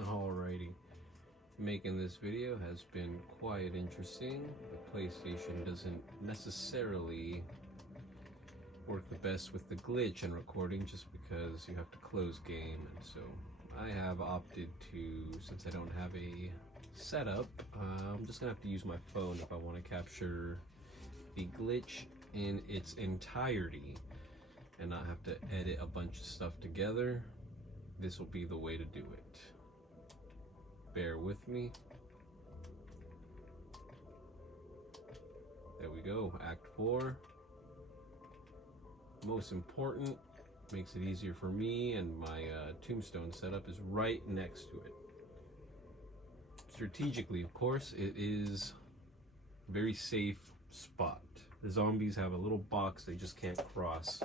Alrighty, making this video has been quite interesting. The PlayStation doesn't necessarily work the best with the glitch and recording just because you have to close game, and so I have opted to, since I don't have a setup, I'm just gonna have to use my phone if I want to capture the glitch in its entirety and not have to edit a bunch of stuff together. This will be the way to do it. Bear with me. There we go, Act 4. Most important, makes it easier for me, and my Tombstone setup is right next to it. Strategically, of course, it is a very safe spot. The zombies have a little box they just can't cross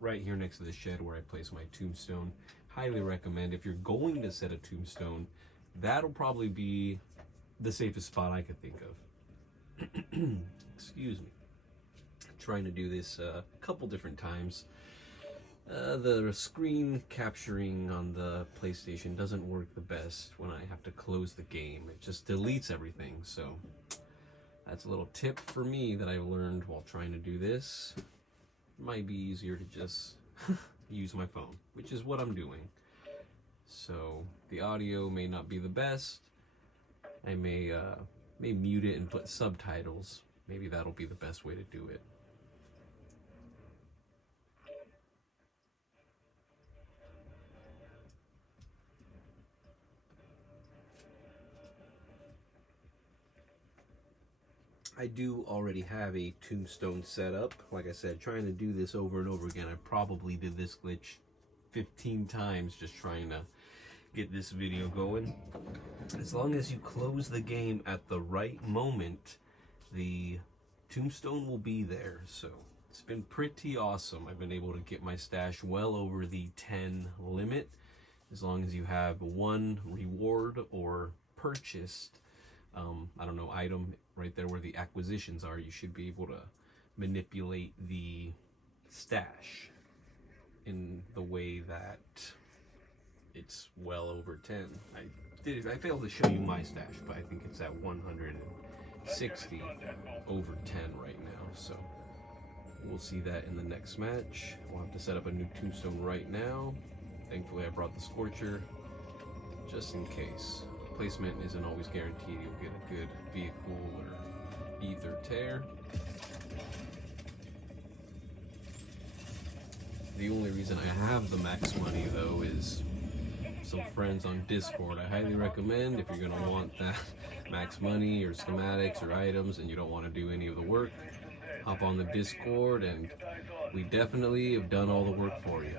right here next to the shed where I place my Tombstone. Highly recommend, if you're going to set a Tombstone, that'll probably be the safest spot I could think of. Excuse me. Trying to do this a couple different times. The screen capturing on the PlayStation doesn't work the best when I have to close the game. It just deletes everything. So that's a little tip for me that I learned while trying to do this. It might be easier to just use my phone, which is what I'm doing. So the audio may not be the best. I may mute it and put subtitles. Maybe that'll be the best way to do it. I do already have a Tombstone set up. Like I said, trying to do this over and over again. I probably did this glitch 15 times just trying to get this video going. As long as you close the game at the right moment, the Tombstone will be there. So it's been pretty awesome. I've been able to get my stash well over the 10 limit. As long as you have one reward or purchased I don't know, item right there where the acquisitions are, you should be able to manipulate the stash in the way that it's well over 10. I failed to show you my stash, but I think it's at 160 over 10 right now, so we'll see that in the next match. We'll have to set up a new Tombstone right now. Thankfully I brought the Scorcher just in case. Placement isn't always guaranteed you'll get a good vehicle or ether tear. The only reason I have the max money though is some friends on Discord. I highly recommend, if you're gonna want that max money or schematics or items and you don't want to do any of the work, hop on the Discord and we definitely have done all the work for you.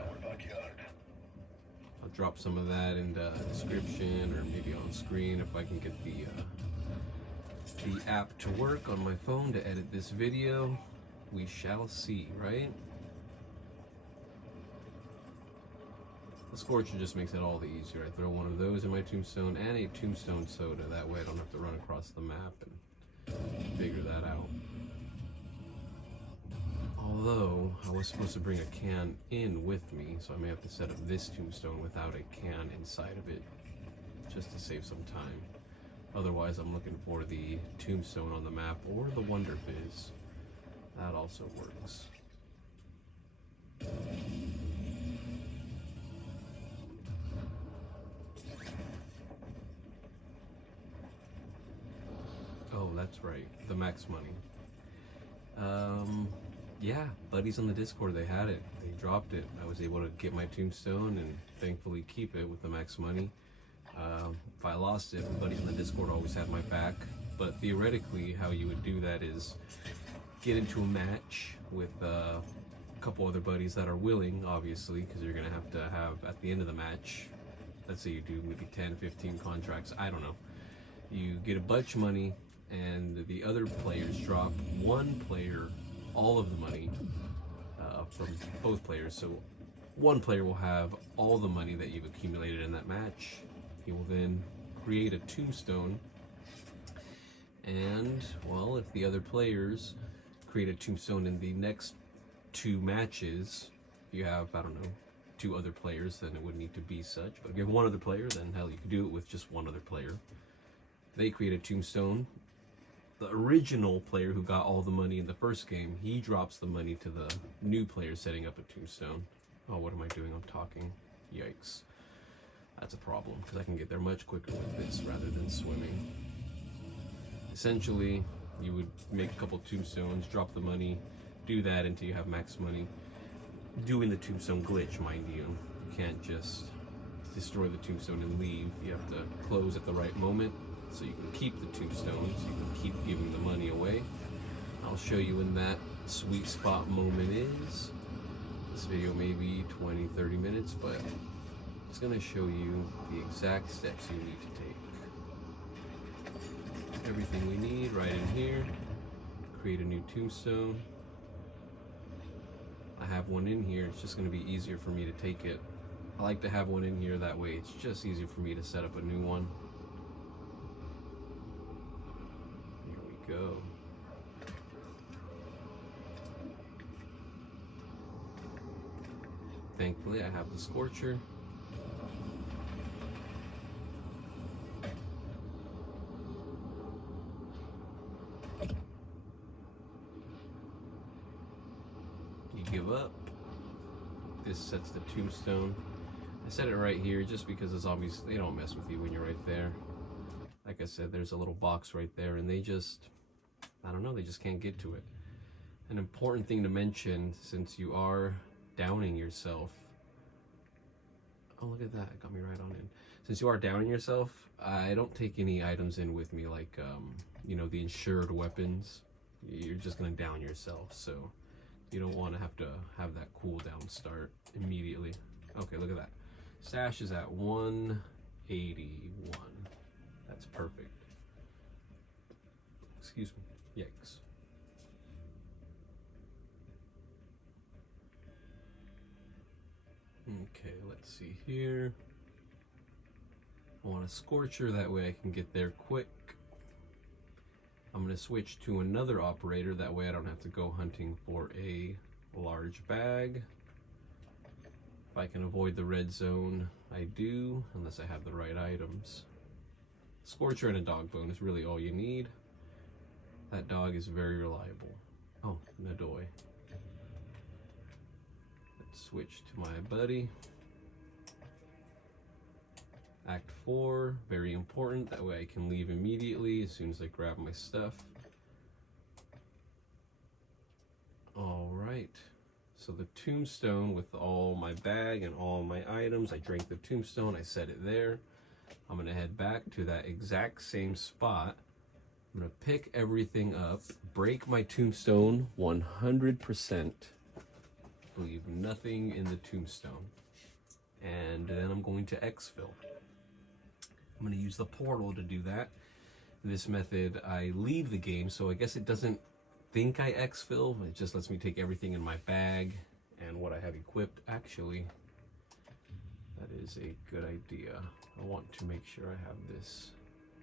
I'll drop some of that in the description or maybe on screen if I can get the app to work on my phone to edit this video. We shall see, right? The Scorcher just makes it all the easier. I throw one of those in my Tombstone and a Tombstone soda. That way I don't have to run across the map and figure that out. Although, I was supposed to bring a can in with me, so I may have to set up this Tombstone without a can inside of it, just to save some time. Otherwise, I'm looking for the Tombstone on the map, or the Wonder Fizz. That also works. Oh, that's right, the max money. Yeah, buddies on the Discord, they had it. They dropped it. I was able to get my Tombstone and thankfully keep it with the max money. If I lost it, buddies on the Discord always had my back. But theoretically, how you would do that is get into a match with a couple other buddies that are willing, obviously, because you're going to have, at the end of the match, let's say you do maybe 10, 15 contracts, I don't know. You get a bunch of money, and the other players drop one player all of the money from both players. So one player will have all the money that you've accumulated in that match. He will then create a Tombstone, and well, if the other players create a Tombstone in the next 2 matches, if you have, I don't know, 2 other players, then it would need to be such. But if you have 1 other player, then hell, you could do it with just 1 other player. They create a tombstone. The original player who got all the money in the first game, he drops the money to the new player setting up a tombstone. Oh, what am I doing? I'm talking. Yikes. That's a problem, because I can get there much quicker with this rather than swimming. Essentially, you would make a couple tombstones, drop the money, do that until you have max money. Doing the tombstone glitch, mind you. You can't just destroy the tombstone and leave. You have to close at the right moment so you can keep the tombstones, you can keep giving the money away. I'll show you when that sweet spot moment is. This video may be 20-30 minutes, but it's going to show you the exact steps you need to take. Everything we need right in here. Create a new tombstone. I have one in here, it's just going to be easier for me to take it. I like to have one in here, that way it's just easier for me to set up a new one. Here we go. Thankfully I have the scorcher. You give up. This sets the tombstone. I set it right here just because the zombies, they don't mess with you when you're right there. Like I said, there's a little box right there and they just, I don't know, they just can't get to it. An important thing to mention, since you are downing yourself. Oh, look at that, it got me right on in. Since you are downing yourself, I don't take any items in with me, like, you know, the insured weapons. You're just gonna down yourself, so you don't want to have that cooldown start immediately. Okay, look at that. Stash is at 181. That's perfect. Excuse me. Yikes. Okay, let's see here. I want a scorcher, that way I can get there quick. I'm going to switch to another operator, that way I don't have to go hunting for a large bag. If I can avoid the red zone, I do, unless I have the right items. Scorcher and a dog bone is really all you need. That dog is very reliable. Oh, Nadoy. Let's switch to my buddy. Act 4, very important, that way I can leave immediately as soon as I grab my stuff. Alright, so the tombstone with all my bag and all my items, I drank the tombstone, I set it there. I'm going to head back to that exact same spot. I'm going to pick everything up, break my tombstone 100%, leave nothing in the tombstone, and then I'm going to exfil. I'm going to use the portal to do that. This method, I leave the game, so I guess it doesn't think I exfil. It just lets me take everything in my bag and what I have equipped. Actually, that is a good idea. I want to make sure I have this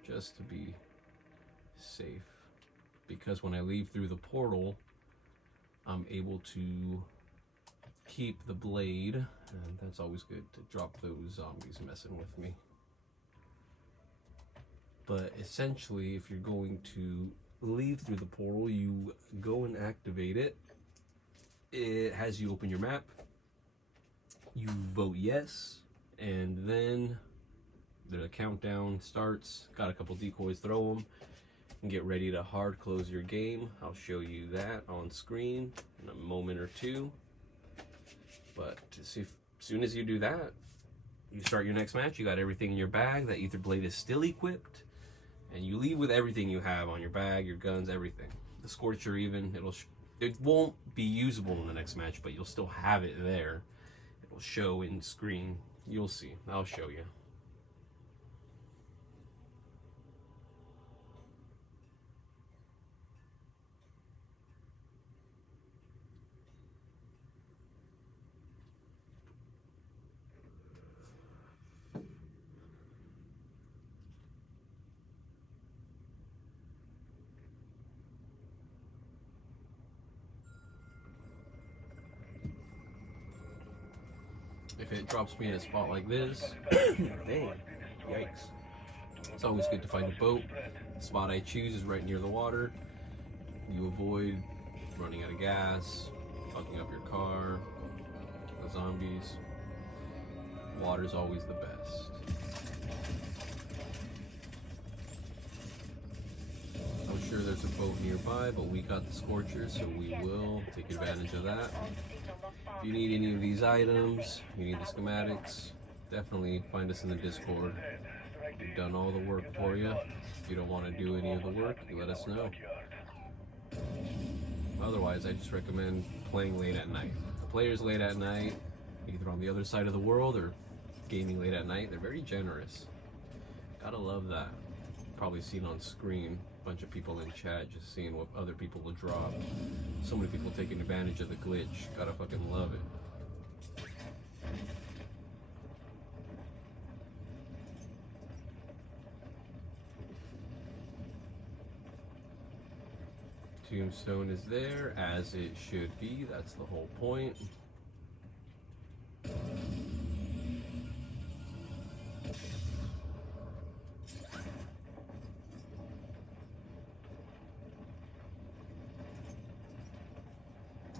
just to be safe. Because when I leave through the portal, I'm able to keep the blade, and that's always good to drop those zombies messing with me. But essentially, if you're going to leave through the portal, you go and activate it. It has you open your map. You vote yes, and then the countdown starts. Got a couple decoys, throw them, and get ready to hard close your game. I'll show you that on screen in a moment or two. But as soon as you do that, you start your next match. You got everything in your bag. That ether blade is still equipped. And you leave with everything you have on your bag, your guns, everything. The scorcher even, it won't be usable in the next match, but you'll still have it there. It'll show in screen. You'll see. I'll show you. If it drops me in a spot like this, dang, yikes. It's always good to find a boat. The spot I choose is right near the water. You avoid running out of gas, fucking up your car, the zombies. Water's always the best. I'm sure there's a boat nearby, but we got the Scorcher, so we will take advantage of that. If you need any of these items, you need the schematics, definitely find us in the Discord. We've done all the work for you. If you don't want to do any of the work, you let us know. Otherwise, I just recommend playing late at night. The players late at night, either on the other side of the world or gaming late at night, they're very generous. Gotta love that. Probably seen on screen, a bunch of people in chat just seeing what other people will drop. So many people taking advantage of the glitch. Gotta fucking love it. Tombstone is there, as it should be. That's the whole point.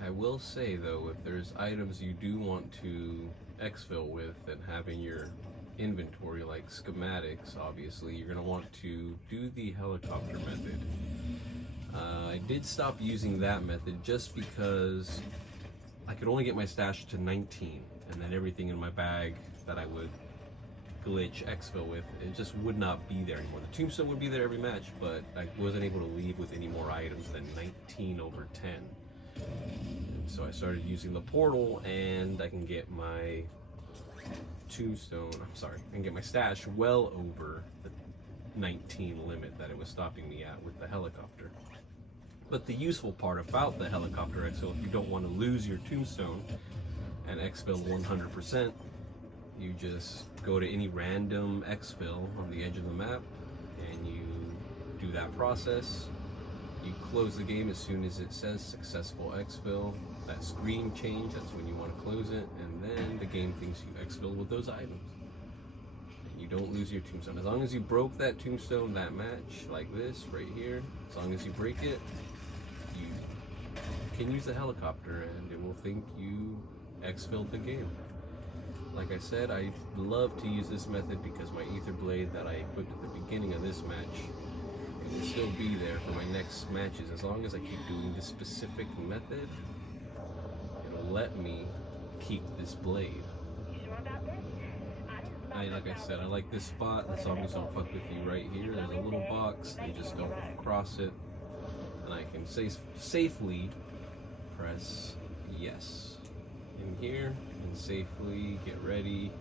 I will say though, if there's items you do want to exfil with and have in your inventory, like schematics, obviously, you're going to want to do the helicopter method. I did stop using that method just because I could only get my stash to 19, and then everything in my bag that I would glitch exfil with, it just would not be there anymore. The Tombstone would be there every match, but I wasn't able to leave with any more items than 19 over 10. And so I started using the portal, and I can get my I can get my stash well over the 19 limit that it was stopping me at with the helicopter. But the useful part about the helicopter exfil, if you don't want to lose your Tombstone and exfil 100%, you just go to any random exfil on the edge of the map and you do that process. You close the game as soon as it says successful exfil. That screen change, that's when you want to close it, and then the game thinks you exfil with those items. And you don't lose your Tombstone. As long as you broke that Tombstone that match, like this right here, as long as you break it, you can use the helicopter and it will think you exfilled the game. Like I said, I love to use this method because my ether blade that I equipped at the beginning of this match, it will still be there for my next matches. As long as I keep doing this specific method, it'll let me keep this blade. Like I said, I like this spot. The zombies don't fuck with you right here. There's a little box, they just don't cross it. And I can safely press yes in here and safely get ready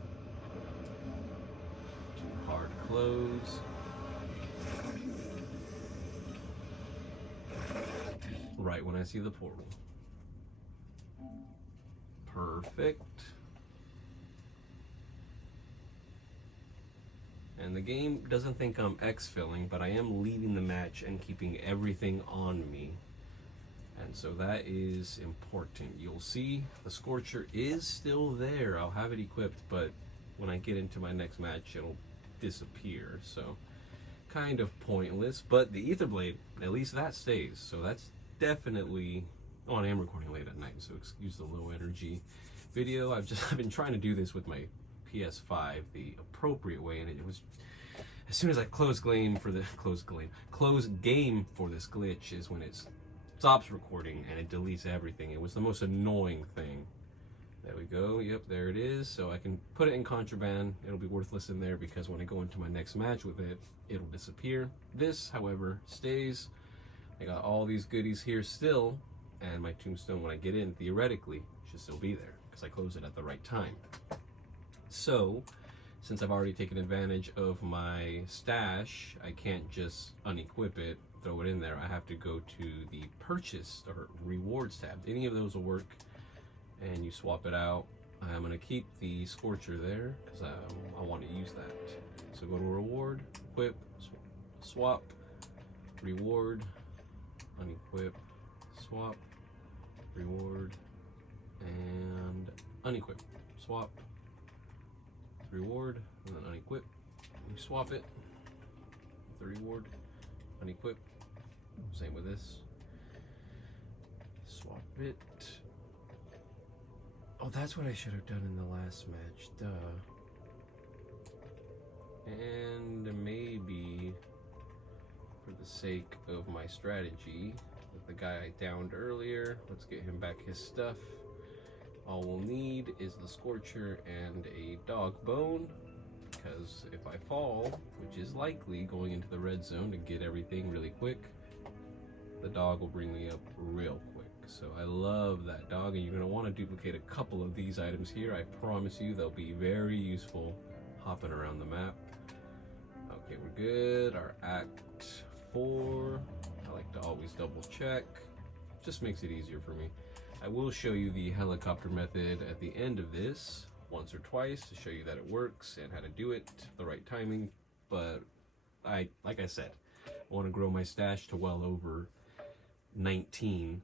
to hard close. Right when I see the portal. Perfect. And the game doesn't think I'm exfilling, but I am leaving the match and keeping everything on me. And so that is important. You'll see the Scorcher is still there. I'll have it equipped, but when I get into my next match, it'll disappear. So kind of pointless, but the ether blade, at least that stays. So that's definitely, oh, and I am recording late at night, so excuse the low energy video. I've been trying to do this with my PS5 the appropriate way, and it was, as soon as I close game for this glitch is when it stops recording and it deletes everything. It was the most annoying thing. There we go. Yep, there it is. So I can put it in contraband. It'll be worthless in there because when I go into my next match with it, it'll disappear. This, however, stays. I got all these goodies here still, and my Tombstone, when I get in, theoretically, should still be there because I closed it at the right time. So, since I've already taken advantage of my stash, I can't just unequip it, throw it in there. I have to go to the purchase or rewards tab. Any of those will work, and you swap it out. I'm gonna keep the Scorcher there because I want to use that. So go to reward, equip, swap, reward, unequip, swap, reward, and unequip, swap, reward, and then unequip. You swap it. The reward, unequip. Same with this. Swap it. Oh, that's what I should have done in the last match. Duh. And maybe, for the sake of my strategy, with the guy I downed earlier, let's get him back his stuff. All we'll need is the Scorcher and a dog bone, because if I fall, which is likely going into the red zone to get everything really quick, the dog will bring me up real quick. So I love that dog, and you're going to want to duplicate a couple of these items here. I promise you they'll be very useful hopping around the map. Okay, we're good. Our Act 4, I like to always double check. Just makes it easier for me. I will show you the helicopter method at the end of this once or twice to show you that it works and how to do it, the right timing. But like I said, I want to grow my stash to well over 19,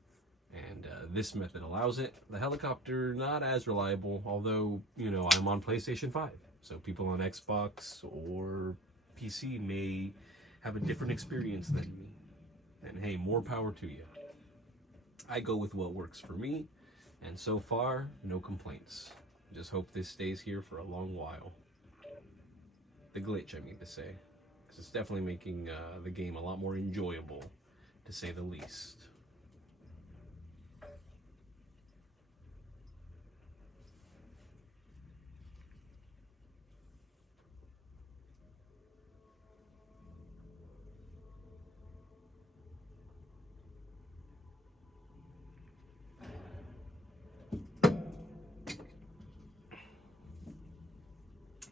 and this method allows it. The helicopter, not as reliable, although, you know, I'm on PlayStation 5, so people on Xbox or PC may have a different experience than me, and hey, more power to you. I go with what works for me, and so far, no complaints. Just hope this stays here for a long while. The glitch, I mean to say, because it's definitely making the game a lot more enjoyable, to say the least.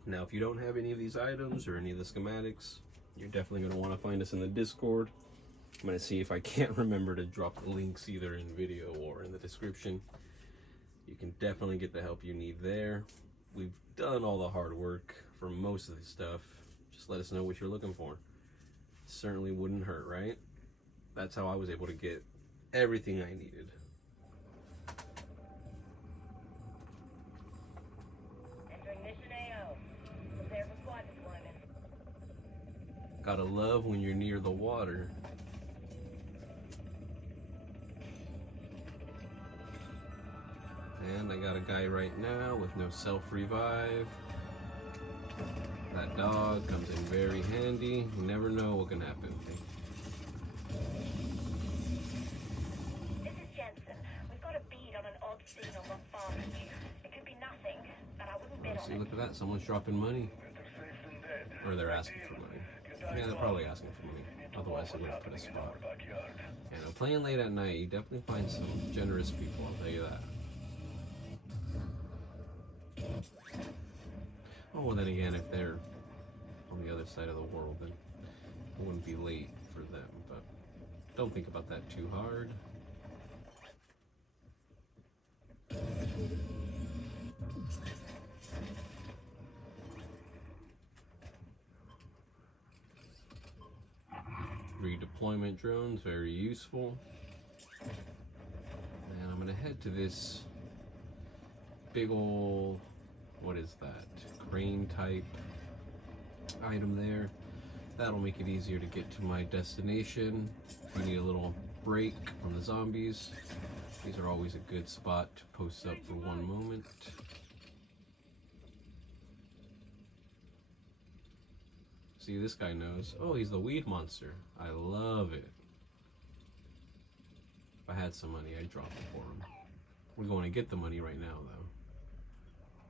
Now, if you don't have any of these items or any of the schematics, you're definitely going to want to find us in the Discord. I'm going to see if I can't remember to drop the links either in video or in the description. You can definitely get the help you need there. We've done all the hard work for most of this stuff. Just let us know what you're looking for. Certainly wouldn't hurt, right? That's how I was able to get everything I needed. Gotta love when you're near the water. And I got a guy right now with no self-revive. That dog comes in very handy. You never know what can happen. This is Jensen. We've got a bead on an odd scene on the farm. It could be nothing, but I wouldn't bid on See, it. look at that. Someone's dropping money. Or they're asking for money. Yeah, they're probably asking for money. Otherwise, they wouldn't put a spot. You know, playing late at night, you definitely find some generous people, I'll tell you that. Oh, and then again, if they're on the other side of the world, then it wouldn't be late for them. But don't think about that too hard. Redeployment drones, very useful. And I'm gonna head to this big ol', what is that, crane type item there. That'll make it easier to get to my destination. If I need a little break from the zombies, these are always a good spot to post up for one moment. See, this guy knows. Oh, he's the weed monster. I love it. If I had some money, I'd drop it for him. We're going to get the money right now, though.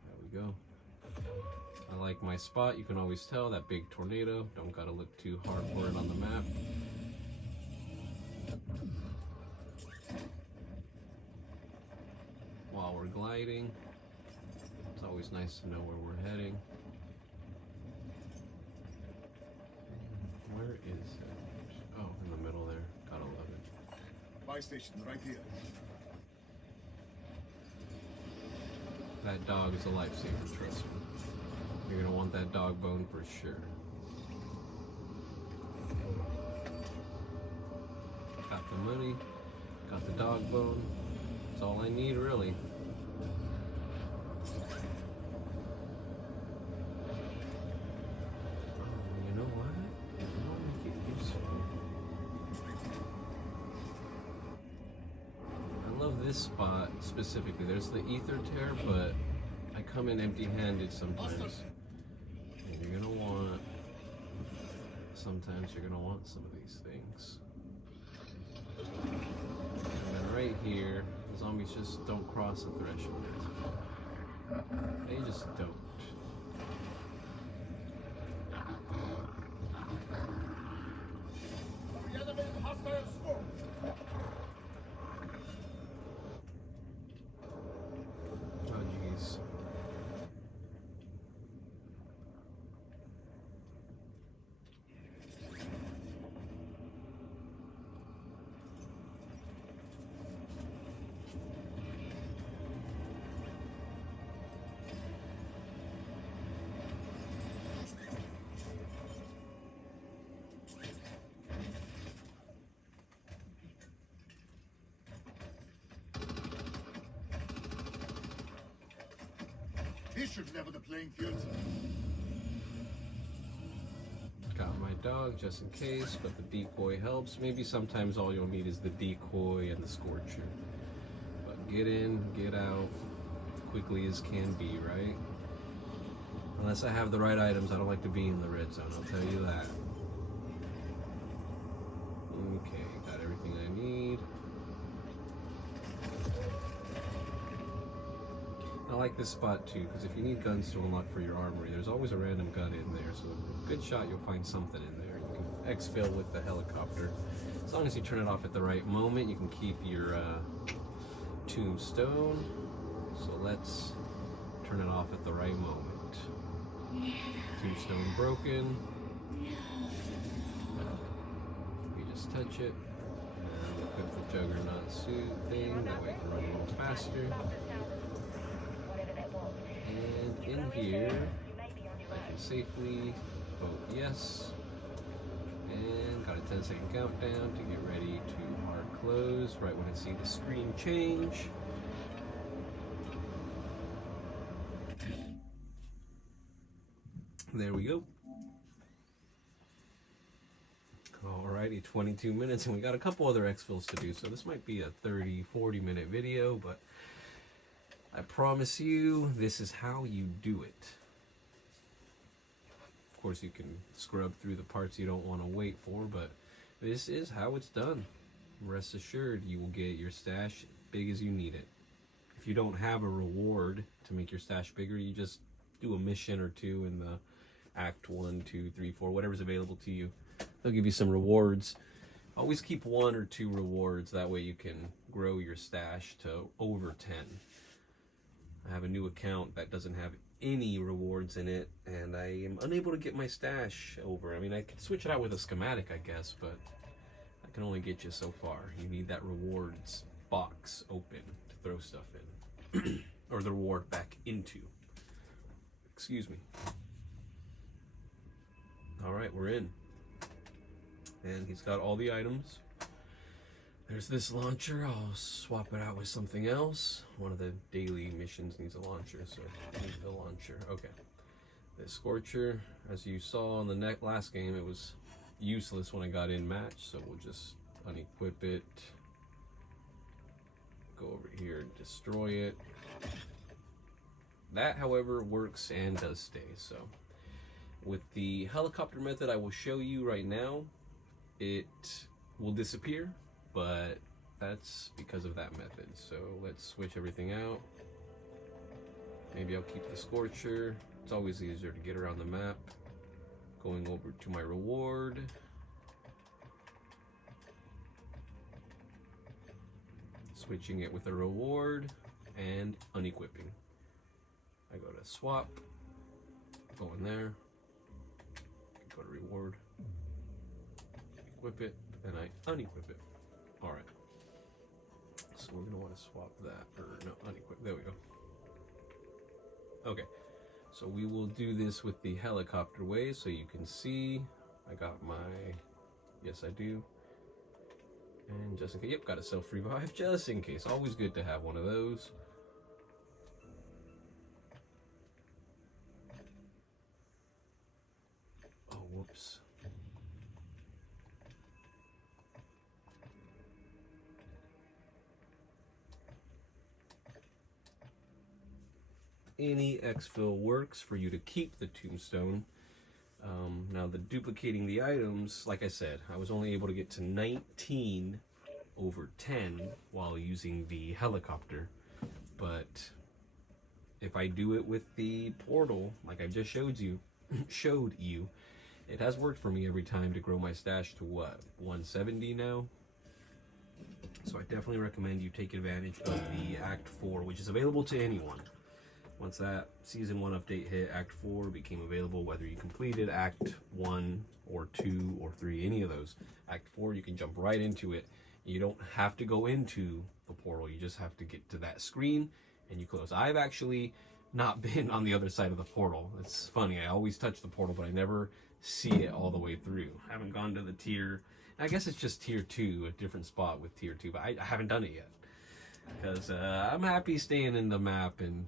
There we go. I like my spot. You can always tell that big tornado. Don't gotta look too hard for it on the map. While we're gliding, it's always nice to know where we're heading. Where is it? Oh, in the middle there. Gotta love it. Buy station right here. That dog is a lifesaver, trust me. You're gonna want that dog bone for sure. Got the money, got the dog bone. That's all I need, really. this spot specifically, there's the ether tear, but I come in empty-handed sometimes. And you're gonna want, sometimes you're gonna want some of these things. And then right here, the zombies just don't cross the threshold. They just don't. Oh jeez. This should level the playing field. Got my dog just in case, but the decoy helps. Maybe sometimes all you'll need is the decoy and the scorcher. But get in, get out, quickly as can be, right? Unless I have the right items, I don't like to be in the red zone, I'll tell you that. Okay, got everything I need. I like this spot too, because if you need guns to unlock for your armory, there's always a random gun in there, so a good shot you'll find something in there. You can exfil with the helicopter. As long as you turn it off at the right moment, you can keep your tombstone. So let's turn it off at the right moment. Tombstone broken. We just touch it. And equip the juggernaut suit thing, that way it can run a little faster. And in here, I can safely vote yes. And got a 10-second countdown to get ready to hard close right when I see the screen change. There we go. Alrighty, 22 minutes, and we got a couple other exfils to do, so this might be a 30-40 minute video, but I promise you, this is how you do it. Of course, you can scrub through the parts you don't want to wait for, but this is how it's done. Rest assured, you will get your stash big as you need it. If you don't have a reward to make your stash bigger, you just do a mission or two in the Act 1, 2, 3, 4, whatever's available to you. They'll give you some rewards. Always keep 1 or 2 rewards, that way you can grow your stash to over 10. I have a new account that doesn't have any rewards in it, and I am unable to get my stash over. I mean, I can switch it out with a schematic, I guess, but I can only get you so far. You need that rewards box open to throw stuff in, or the reward back into. Excuse me. All right, we're in. And he's got all the items. There's this launcher. I'll swap it out with something else. One of the daily missions needs a launcher, so I need the launcher. Okay. The Scorcher, as you saw in the last game, it was useless when I got in match, so we'll just unequip it. Go over here and destroy it. That, however, works and does stay, so. With the helicopter method I will show you right now, it will disappear, but that's because of that method. So let's switch everything out. Maybe I'll keep the Scorcher. It's always easier to get around the map. Going over to my reward. Switching it with a reward and unequipping. I go to swap, go in there, go to reward, equip it, and I unequip it. All right. So we're gonna want to swap that, or no, unequip. There we go. Okay. So we will do this with the helicopter way, so you can see I got my, yes I do. And just in case, yep, got a self-revive, just in case. Always good to have one of those. Oh, whoops. any exfil works for you to keep the tombstone. Now the duplicating the items, like I said, I was only able to get to 19 over 10 while using the helicopter. But if I do it with the portal, like I just showed you, it has worked for me every time to grow my stash to what, 170 now? So I definitely recommend you take advantage of the Act 4, which is available to anyone. Once that Season 1 update hit, Act 4 became available, whether you completed Act 1 or 2 or 3, any of those. Act 4, you can jump right into it. You don't have to go into the portal, you just have to get to that screen and you close. I've actually not been on the other side of the portal. It's funny, I always touch the portal, but I never see it all the way through. I haven't gone to the tier, I guess it's just tier 2, a different spot with tier 2, but I haven't done it yet. Because I'm happy staying in the map and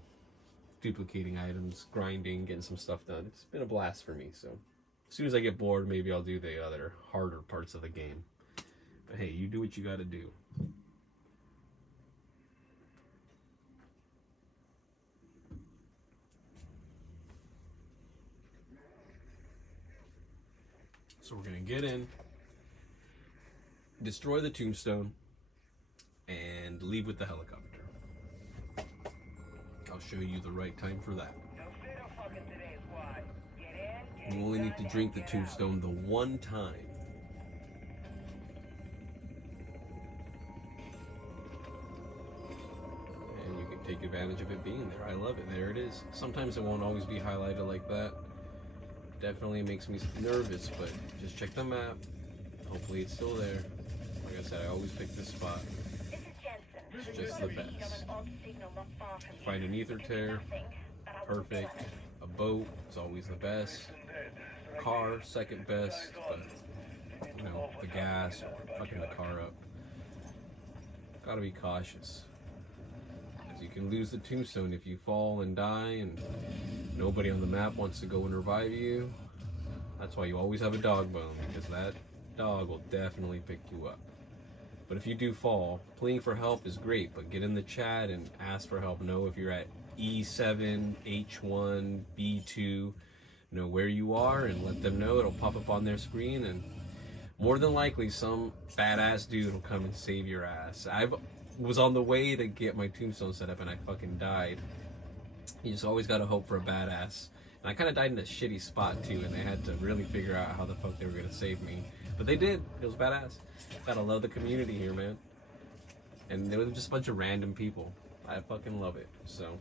duplicating items, grinding, getting some stuff done. It's been a blast for me, so as soon as I get bored, maybe I'll do the other harder parts of the game. But hey, you do what you gotta do. So we're gonna get in, destroy the tombstone, and leave with the helicopter. I'll show you the right time for that. You only need to drink the tombstone the one time. And you can take advantage of it being there. I love it. There it is. Sometimes it won't always be highlighted like that. Definitely makes me nervous, but just check the map. Hopefully it's still there. Like I said, I always pick this spot. It's just the best. Find an ether tear, perfect. A boat is always the best. Car, second best, but you know, the gas or fucking the car up. Gotta be cautious. Because you can lose the tombstone if you fall and die and nobody on the map wants to go and revive you. That's why you always have a dog bone, because that dog will definitely pick you up. But if you do fall, pleading for help is great, but get in the chat and ask for help. Know if you're at E7, H1, B2, know where you are and let them know. It'll pop up on their screen, and more than likely some badass dude will come and save your ass. I was on the way to get my tombstone set up and I fucking died. You just always gotta hope for a badass. And I kind of died in a shitty spot too, and they had to really figure out how the fuck they were gonna save me. But they did. It was badass. Gotta love the community here, man. And there was just a bunch of random people. I fucking love it. So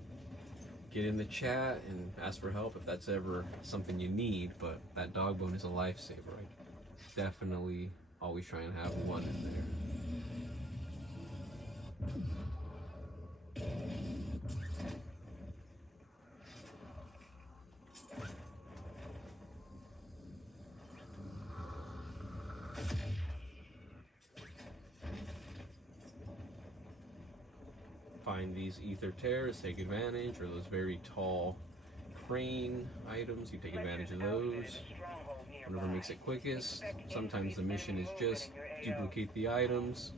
get in the chat and ask for help if that's ever something you need. But that dog bone is a lifesaver. I definitely always try and have one in there. Find these ether tears, take advantage, or those very tall crane items, you take advantage of those. Whatever makes it quickest. Sometimes the mission is just duplicate the items.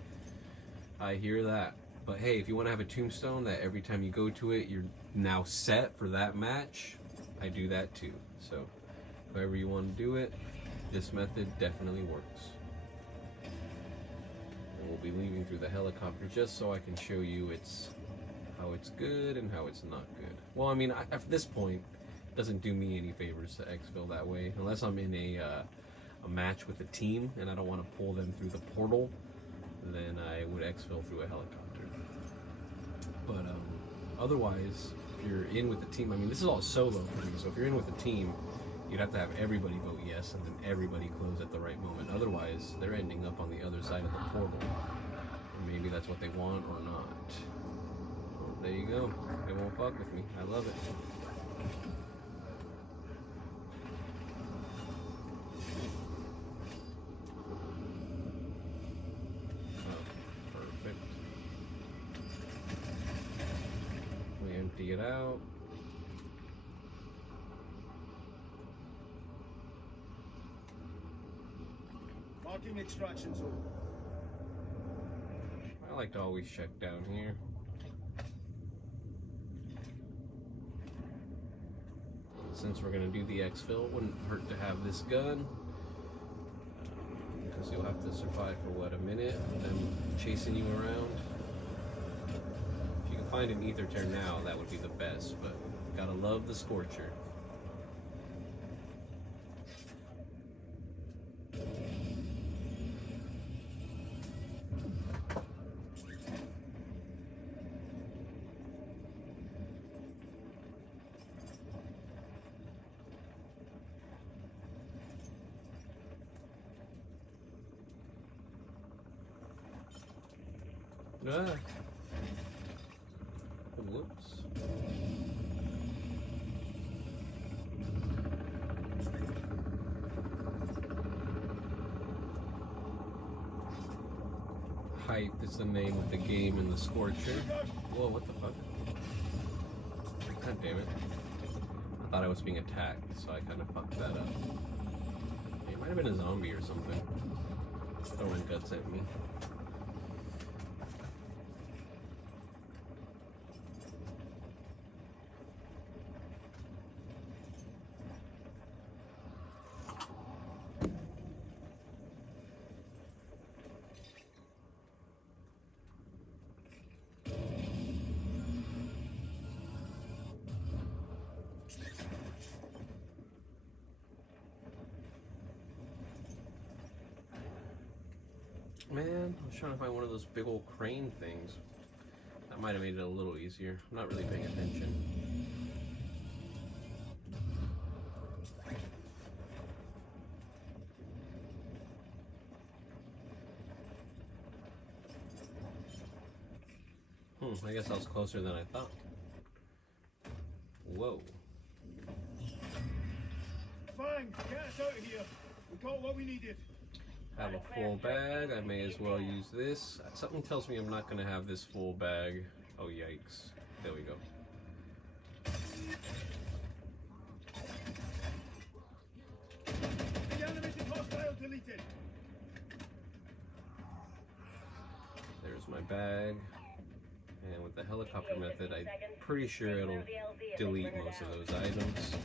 I hear that. But hey, if you want to have a tombstone that every time you go to it, you're now set for that match, I do that too. So, however you want to do it, this method definitely works. And we'll be leaving through the helicopter just so I can show you how it's good and how it's not good. Well, I mean, at this point, it doesn't do me any favors to exfil that way, unless I'm in a match with a team and I don't want to pull them through the portal, then I would exfil through a helicopter. But otherwise, if you're in with a team, I mean, this is all solo for me, so if you're in with a team, you'd have to have everybody vote yes and then everybody close at the right moment. Otherwise, they're ending up on the other side of the portal. And maybe that's what they want or not. Well, there you go. They won't fuck with me. I love it. Oh, perfect. We empty it out. Marking extraction zone. I like to always check down here. since we're going to do the exfil, it wouldn't hurt to have this gun. Because you'll have to survive for, what, a minute? Them chasing you around. If you can find an ether tear now, that would be the best, but gotta love the Scorcher. Ah. Whoops. Height is the name of the game in the Scorcher. Whoa, what the fuck? God damn it. I thought I was being attacked, so I kind of fucked that up. It might have been a zombie or something. Throwing guts at me. Man, I was trying to find one of those big old crane things. That might have made it a little easier. I'm not really paying attention. I guess I was closer than I thought. Whoa. Fine, get us out of here. We got what we needed. Have a full bag. I may as well use this. Something tells me I'm not going to have this full bag. Oh, yikes. There we go. The animated hostile deleted. There's my bag. And with the helicopter method, I'm pretty sure it'll delete most of those items.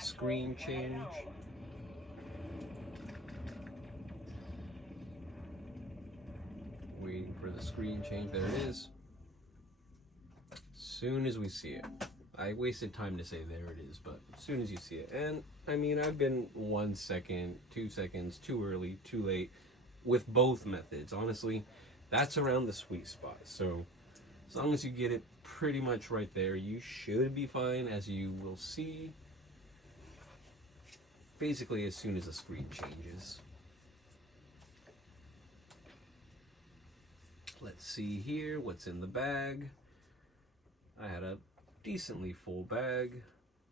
Screen change. Waiting for the screen change. There it is. Soon as we see it. I wasted time to say there it is, but as soon as you see it. And I mean, I've been 1 second, 2 seconds, too early, too late with both methods. Honestly, that's around the sweet spot. So as long as you get it pretty much right there, you should be fine, as you will see. Basically, as soon as the screen changes. Let's see here what's in the bag. I had a decently full bag.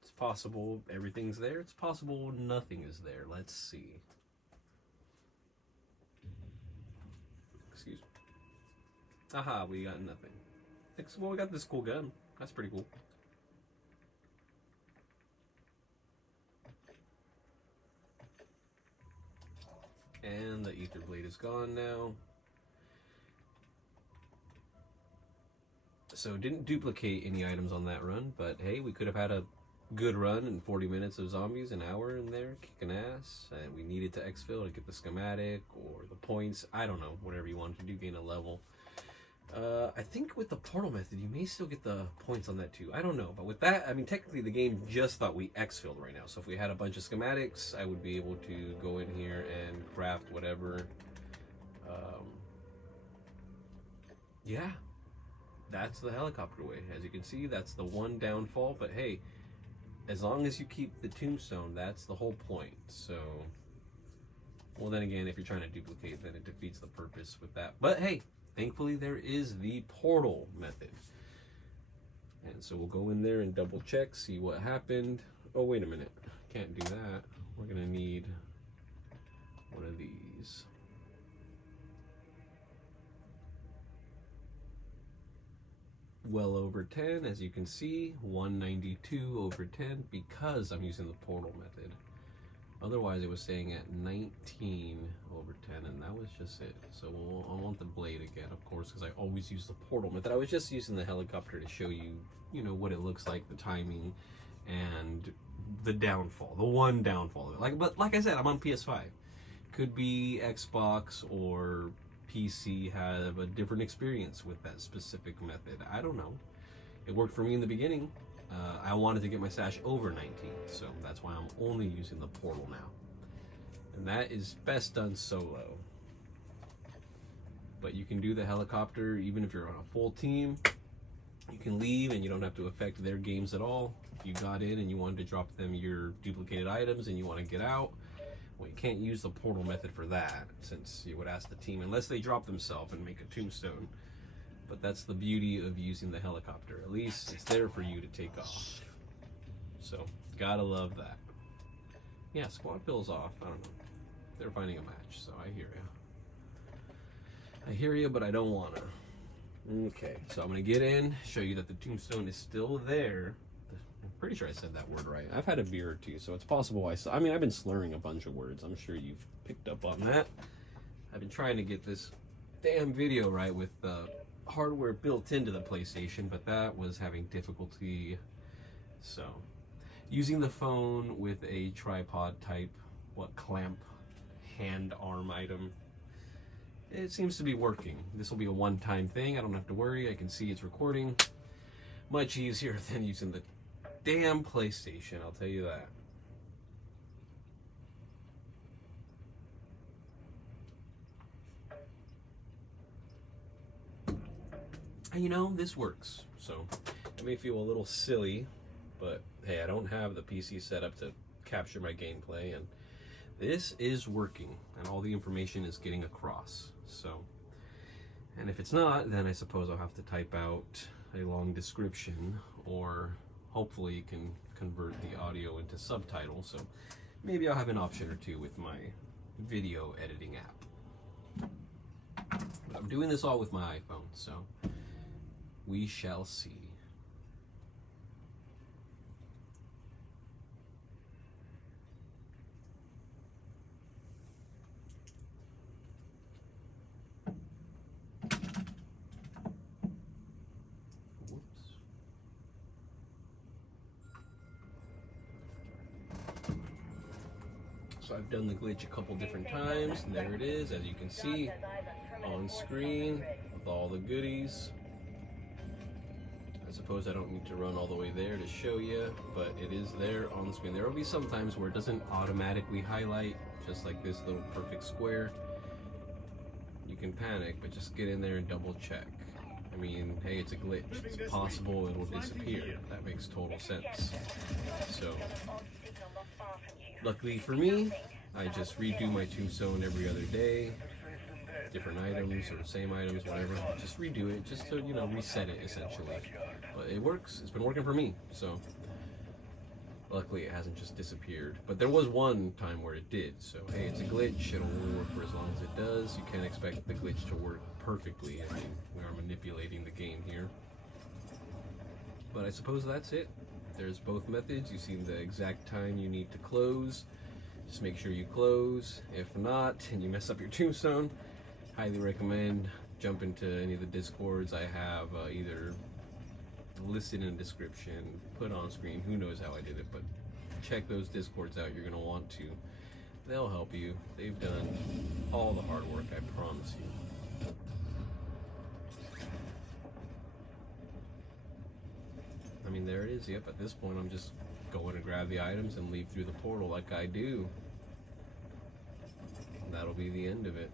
It's possible everything's there. It's possible nothing is there. Let's see. Excuse me. Aha, we got nothing. Well, we got this cool gun. That's pretty cool. And the ether blade is gone now. So didn't duplicate any items on that run, but hey, we could have had a good run in 40 minutes of zombies, an hour in there, kicking ass. And we needed to exfil to get the schematic or the points. I don't know, whatever you wanted to do, gain a level. I think with the portal method, you may still get the points on that too. I don't know, but with that, I mean, technically the game just thought we exfilled right now. So if we had a bunch of schematics, I would be able to go in here and craft whatever. Yeah, that's the helicopter way. As you can see, that's the one downfall, but hey, as long as you keep the tombstone, that's the whole point. So, well, then again, if you're trying to duplicate, then it defeats the purpose with that. But hey, thankfully there is the portal method. And so we'll go in there and double check, see what happened. Oh, wait a minute. Can't do that. We're going to need one of these. Well over 10, as you can see, 192 over 10, because I'm using the portal method. Otherwise, it was staying at 19 over 10, and that was just it. So I want the blade again, of course, because I always use the portal method. I was just using the helicopter to show you, you know, what it looks like, the timing, and the downfall, the one downfall. But like I said, I'm on PS5. Could be Xbox or PC have a different experience with that specific method. I don't know. It worked for me in the beginning. I wanted to get my stash over 19, so that's why I'm only using the portal now. And that is best done solo. But you can do the helicopter even if you're on a full team. You can leave and you don't have to affect their games at all. If you got in and you wanted to drop them your duplicated items and you want to get out, well, you can't use the portal method for that, since you would ask the team, unless they drop themselves and make a tombstone. But that's the beauty of using the helicopter. At least it's there for you to take off. So, gotta love that. Yeah, squad fills off. I don't know. They're finding a match, so I hear ya. I hear you, but I don't wanna. Okay, so I'm gonna get in, show you that the tombstone is still there. I'm pretty sure I said that word right. I've had a beer or two, so it's possible I mean, I've been slurring a bunch of words. I'm sure you've picked up on that. I've been trying to get this damn video right with hardware built into the PlayStation, but that was having difficulty. So, using the phone with a tripod type, clamp, hand arm item, it seems to be working. This will be a one-time thing. I don't have to worry. I can see it's recording. Much easier than using the damn PlayStation, I'll tell you that. And you know, this works. So, it may feel a little silly, but hey, I don't have the PC set up to capture my gameplay, and this is working, and all the information is getting across. So, and if it's not, then I suppose I'll have to type out a long description, or hopefully you can convert the audio into subtitles. So maybe I'll have an option or two with my video editing app. But I'm doing this all with my iPhone, so we shall see. So I've done the glitch a couple different times, and there it is, as you can see, on screen, with all the goodies. I suppose I don't need to run all the way there to show you, but it is there on the screen. There will be some times where it doesn't automatically highlight, just like this little perfect square. You can panic, but just get in there and double check. I mean, hey, it's a glitch. It's possible it'll disappear. That makes total sense. So, luckily for me, I just redo my tombstone every other day. Different items or same items, whatever. Just redo it, just to, you know, reset it essentially. But it works. It's been working for me. So, luckily it hasn't just disappeared. But there was one time where it did. So, hey, it's a glitch. It'll only work for as long as it does. You can't expect the glitch to work perfectly. I mean, we are manipulating the game here. But I suppose that's it. There's both methods. You see the exact time you need to close. Just make sure you close. If not, and you mess up your tombstone, highly recommend jump into any of the discords I have either listed in the description, put on screen. Who knows how I did it, but check those discords out. You're going to want to. They'll help you. They've done all the hard work, I promise you. I mean, there it is. Yep, at this point, I'm just going to grab the items and leave through the portal like I do. And that'll be the end of it.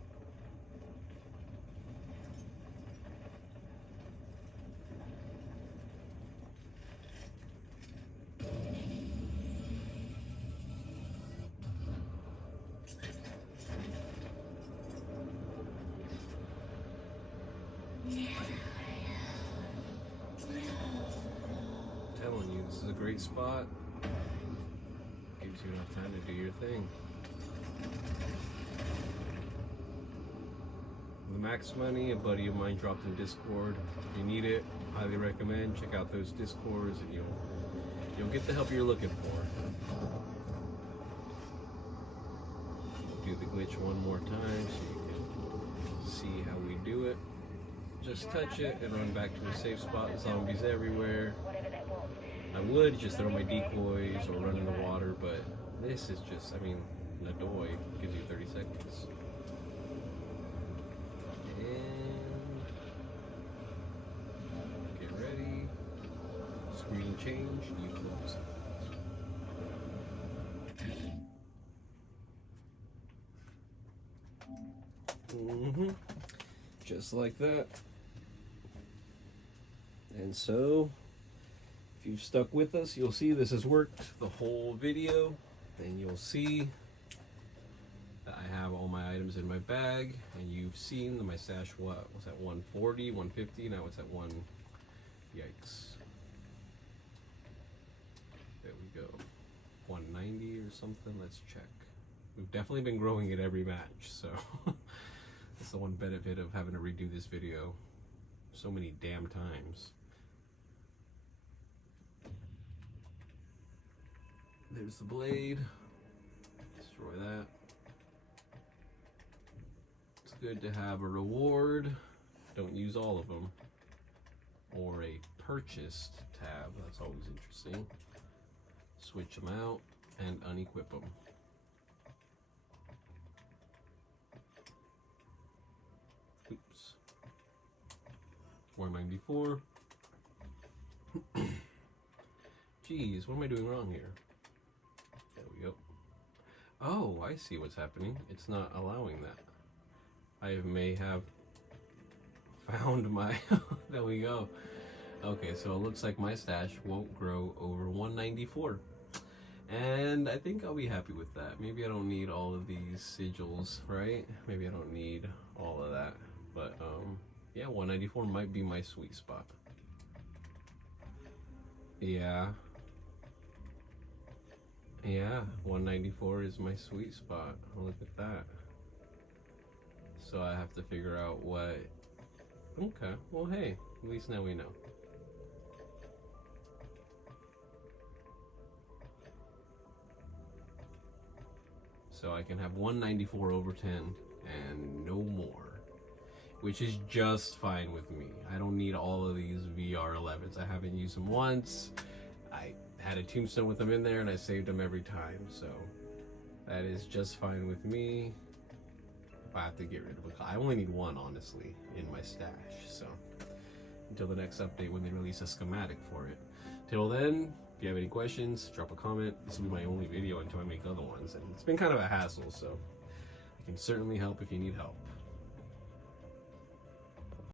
Telling you, this is a great spot. Gives you enough time to do your thing. The max money, a buddy of mine dropped in Discord. If you need it, highly recommend. Check out those Discords and you'll get the help you're looking for. Do the glitch one more time so you can see how we do it. Just touch it and run back to a safe spot. Zombies everywhere. I would just throw my decoys or run in the water, but this is just, I mean, Nadoy gives you 30 seconds. And get ready. Screen change, you close. Just like that. And so, if you've stuck with us, you'll see this has worked the whole video. And you'll see that I have all my items in my bag. And you've seen that my stash, what was at 140, 150, now it's at 1. Yikes. There we go. 190 or something, let's check. We've definitely been growing it every match, so that's the one benefit of having to redo this video so many damn times. There's the blade. Destroy that. It's good to have a reward. Don't use all of them. Or a purchased tab. That's always interesting. Switch them out and unequip them. Oops. 494. Jeez, what am I doing wrong here? There we go. Oh, I see what's happening. It's not allowing that. I may have found my... There we go. Okay, so it looks like my stash won't grow over 194. And I think I'll be happy with that. Maybe I don't need all of these sigils, right? Maybe I don't need all of that. But yeah, 194 might be my sweet spot. Yeah. Yeah, 194 is my sweet spot. Look at that. So I have to figure out what... Okay, well hey, at least now we know. So I can have 194 over 10 and no more, which is just fine with me. I don't need all of these VR11s. I haven't used them once. I had a tombstone with them in there and I saved them every time. So that is just fine with me. If I have to get rid of a... I only need one, honestly, in my stash. So until the next update when they release a schematic for it. Till then, if you have any questions, drop a comment. This will be my only video until I make other ones. And it's been kind of a hassle, so I can certainly help if you need help.